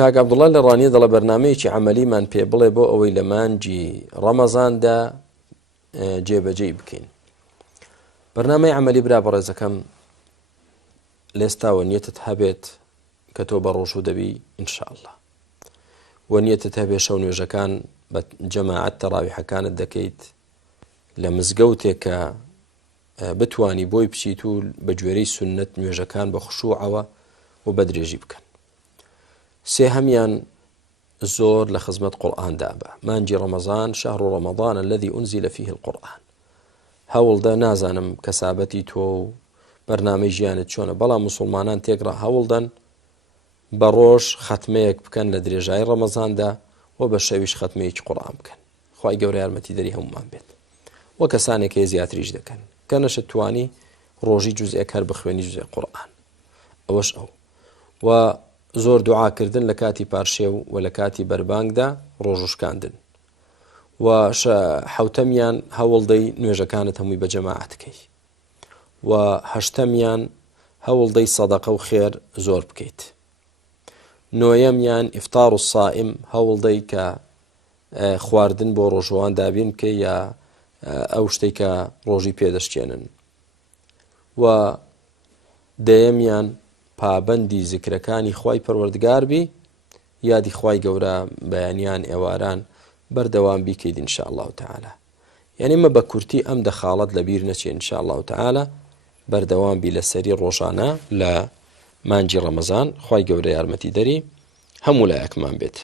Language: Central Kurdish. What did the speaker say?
کاک عەبدوڵڵا لە ڕانیە دەڵێ بەرنامەیەکی عەمەلیمان پێ بڵێ بۆ ئەوەی لە مانجی ڕەمەزاندا جێبەجێی بکەین. بەرنامەی عەمەلی برا بەڕێزەکەم لێستاوە نیەتت هەبێت کە تۆ بە ڕۆژوو دەبی ئینشاءالله، و نیەتت هەبێ شەو نوێژەکان بە جەماعەت تەڕاویحەکانت دەکەیت لە مزگەوتێک کە بتوانی بۆی بچیت و بە گوێرەی سوننەت نوێژەکان بە خوشوعەوە و بە درێژی بکەن. سێهەمیان زۆر لە خزمەت قورئاندا بە. مانجی ڕەمەزان شەهر ڕەمەضان الذي أنزل فيه القورآن. هەوڵدە نازانم کەسابەتی تۆ و بەرنامەی ژیانت چۆنە، بەڵام موسڵمانان تێکڕا هەوڵدەن بە ڕۆژ ختمەیەک بکەن لە درێژایی ڕەمەزاندا و بە شەویش ختمەیەکی قورئان بکەن. خوای گەورە یارمەتی دەری هەمومان بێت. و کەسانێک هەیە زیاتریش دەکەن کە نەشت توانی ڕۆژی جوزئێک هەر بخوێنی جوزئێ قورئان. ئەوەش ئەو و زۆر دوعاکردن لە کاتی پارشێو و لە کاتی بەربانگدا ڕۆژوشکاندن. و حەوتەمیان هەوڵدەی نوێژەکانت هەمووی بە جەماعەتکەی. و هەشتەمیان هەوڵدەی سەدەقە و خێر زۆر بکەیت. نۆیەمیان ئیفطار الصائم، هەوڵدەی کە خواردن بۆ ڕۆژەوان دابین بکەی یا ئەو شتێک کە ڕۆژی پێدەشتێنن. و دەیەمیان پابەندی زیکرەکانی خوای پەروەردگار بی، یادی خوای گەورە بەیانیان ئێواران بەردەوام بیکەیت ئینشاء الله تعالی. یعنی مە بە کورتی ئەم دەخاڵەت لەبیر نەچێ ئینشاء الله تعالی بەردەوام بی لەسەری ڕۆژانە لە مانجی ڕەمەزان. خوای گەورە یارمەتی دەری هەموو لایەکمان بێت.